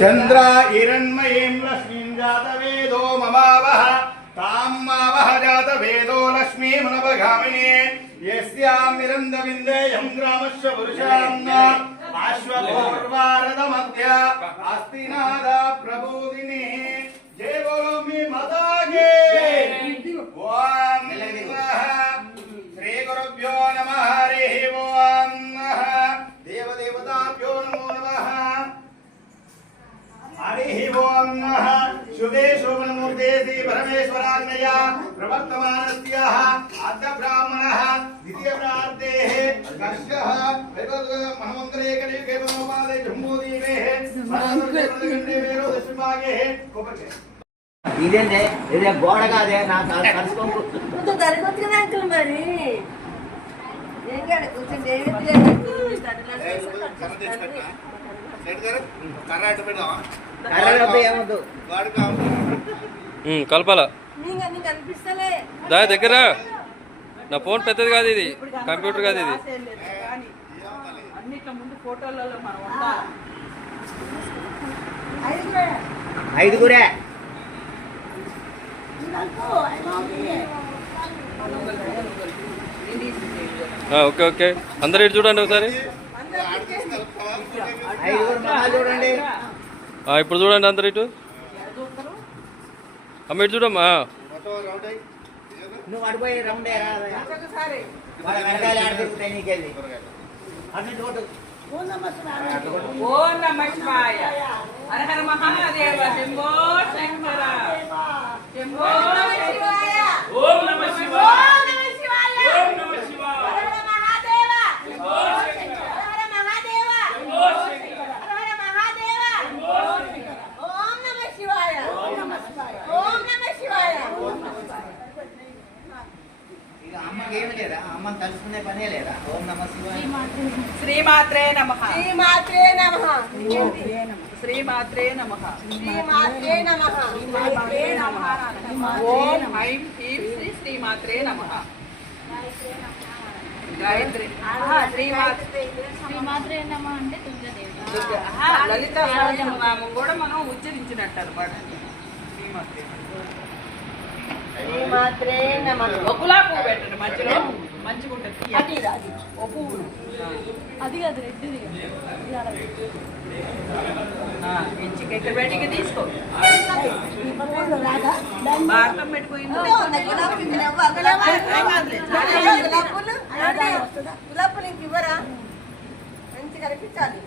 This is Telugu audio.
चंद्र हिरण्मयीं लक्ष्मीं जातवेदो ममावह तां मावह जातवेदो लक्ष्मीमुनपगामिनी यस्यां निरन्दविन्देयं ग्रामस्य पुरुषान् आश्वपूर्वारदमध्य अस्तिनादा प्रबोधिनी जय बोलो मी माता की ओम श्री गुरुभ्यो नमः हरिः ओम देवदेवताभ्यो नमो नमः हरिः ओम शुभे शोभनमूर्ते श्री परमेश्वराज्ञया प्रवर्तमानस्याः अद्य ब्राह्मणः द्वितीय प्रार्थेः कर्षः मनमन्त्रे कलियुगे मनोपादे जम्बूदीपेः मनोदर्शनगण्डे वेरो दशभागेः कोपके ఇదేంటే ఇదే గోడ కాదే నాకు కలుసుకోకు నువ్వు దరికొచ్చిన అంకుల్ మరి ఏం కాదు కొంచెం కలపాల కనిపిస్తలే దా దగ్గర నా ఫోన్ పెద్దది కాదు, ఇది కంప్యూటర్ కాదు, ఇది ఐదుగురే ఓకే ఓకే అందరు ఇటు చూడండి ఒకసారి, చూడండి ఇప్పుడు చూడండి అందరు ఇటు అమ్మ ఇటు చూడమ్మా. నువ్వు అడిపోయి రౌండ్ ఓం నమః శివాయ హర హర మహాదేవ శంభో శంకర శంభో శివాయ ఓం నమః శివాయ ఓం నమః శివాయ హర హర మహాదేవ శంభో శంకర హర మహాదేవ శంభో శంకర హర మహాదేవ శంభో శంకర ఓం నమః శివాయ ఓం నమః శివాయ ఓం నమః శివాయ ఓం నమః శివాయ. అమ్మకి ఏమి లేదా, అమ్మని తలుచుకునే పనే లేదా. ఓం నమః శివాయ. శ్రీమాత్రే నమః శ్రీమాత్రే నమః శ్రీమాత్రే నమః శ్రీమాత్రే నమః శ్రీమాత్రే నమః ఓం ఐం హ్రీం శ్రీ శ్రీమాత్రే నమః గాయత్రి శ్రీమాత్రే నమః అంటే దుర్గాదేవి. లలిత సహస్రనామం కూడా మనం ఉచ్చరించినట్టు అనమాట. శ్రీమాత్రే శ్రీమాత్రే నమః ఒక గులాబీ పువ్వు పెట్టండి మధ్యలో, మంచిగా ఉంటుంది. ఓ పువ్వు అది కాదు రెడ్డిది ఇక్కడ బయటికి తీసుకో, బాటం పెట్టుకోయింది. గులాబ్ పూలు ఇంక ఇవ్వరా మంచిగా కనిపించాలి.